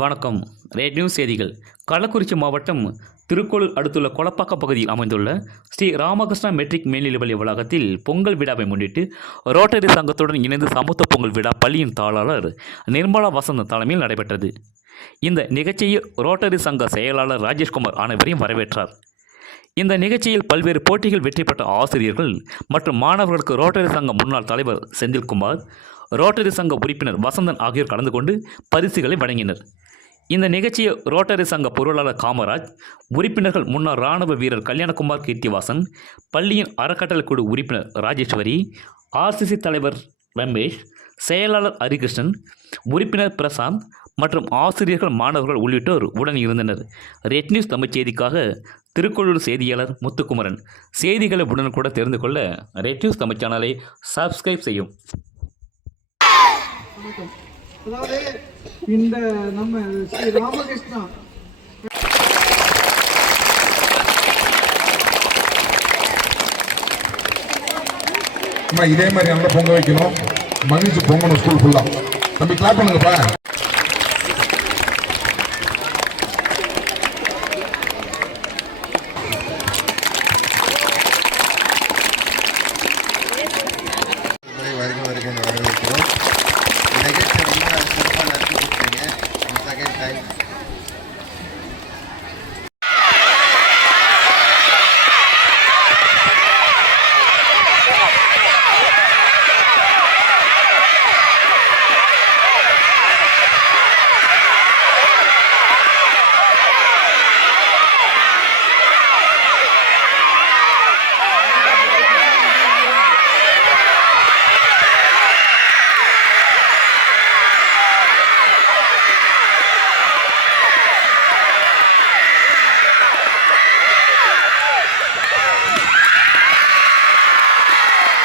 வணக்கம். Rate news செய்திகள். கள்ளக்குறிச்சி மாவட்டம் திருக்கோளூர் அடுத்துள்ள கொளப்பாக்கம் பகுதியில் அமைந்துள்ள ஸ்ரீ ராமகிருஷ்ணா மெட்ரிக் மேல்நிலைப்பள்ளி வளாகத்தில் பொங்கல் விழாவை முன்னிட்டு ரோட்டரி சங்கத்துடன் இணைந்து சமத்துவ பொங்கல் விழா பள்ளியின் தாளாளர் நிர்மலா வசந்த் தலைமையில் நடைபெற்றது. இந்த நிகழ்ச்சியில் ரோட்டரி சங்க செயலாளர் ராஜேஷ்குமார் அனைவரையும் வரவேற்றார். இந்த நிகழ்ச்சியில் பல்வேறு போட்டிகள் வெற்றி பெற்ற ஆசிரியர்கள் மற்றும் மாணவர்களுக்கு ரோட்டரி சங்க முன்னாள் தலைவர் செந்தில்குமார், ரோட்டரி சங்க உறுப்பினர் வசந்தன் ஆகியோர் கலந்து கொண்டு பரிசுகளை வழங்கினர். இந்த நிகழ்ச்சியை ரோட்டரி சங்க பொருளாளர் காமராஜ், உறுப்பினர்கள் முன்னாள் இராணுவ வீரர் கல்யாணகுமார் கீர்த்திவாசன், பள்ளியின் அறக்கட்டளை குழு உறுப்பினர் ராஜேஸ்வரி, ஆர்சிசி தலைவர் ரமேஷ், செயலாளர் ஹரிகிருஷ்ணன், உறுப்பினர் பிரசாந்த் மற்றும் ஆசிரியர்கள், மாணவர்கள் உள்ளிட்டோர் உடன் இருந்தனர். ரெட் நியூஸ் தமிழ் செய்திக்காக திருக்கோளூர் செய்தியாளர் முத்துக்குமரன். செய்திகளை உடனுக்குடன் தெரிந்து கொள்ள ரெட் நியூஸ் தமிழ் சேனலை சப்ஸ்கிரைப் செய்யும். அதாவது இந்த நம்ம ஸ்ரீ ராமகிருஷ்ணா இதே மாதிரி நல்லா பொங்க வைக்கணும். மகிழ்ச்சி பொங்கணும் ஸ்கூல் ஃபுல்லா. தம்பி கிளாப் பண்ணுங்கப்பா.